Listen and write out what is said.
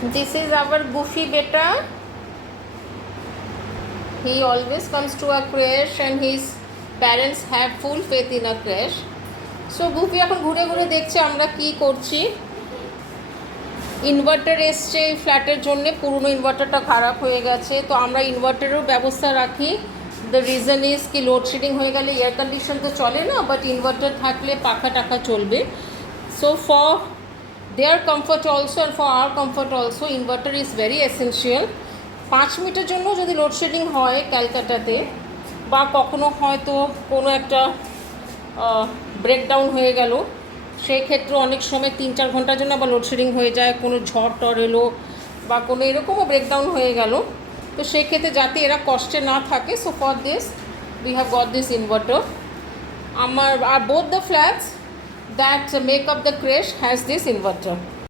This is our goofy beta. He always comes to a creche and his parents have full faith in a creche. So goofy এখন ঘুরে ঘুরে দেখছে আমরা কি করছি। Inverter এসছে এই ফ্ল্যাটের জন্য, পুরনো ইনভার্টারটা খারাপ হয়ে গেছে, তো আমরা ইনভার্টারেরও ব্যবস্থা রাখি। দ্য রিজন ইজ কি লোডশেডিং হয়ে গেলে এয়ার কন্ডিশন তো চলে না, বাট ইনভার্টার থাকলে পাখা টাকা চলবে। So for their comfort also and for our comfort also inverter is very essential. 5 মিনিটের জন্য যদি লোডশেডিং হয় ক্যালকাটাতে, বা কখনো হয়তো কোনো একটা ব্রেকডাউন হয়ে গেল, সেই ক্ষেত্রে অনেক সময় 3-4 ঘন্টার জন্য আবার লোডশেডিং হয়ে যায়, কোনো ঝড় টড় এলো বা কোনো এরকমও ব্রেকডাউন হয়ে গেল, তো সেই ক্ষেত্রে যাতে এরা কষ্টে না থাকে, so for this we have got this inverter. আর both the flats that make up the creche has this inverter.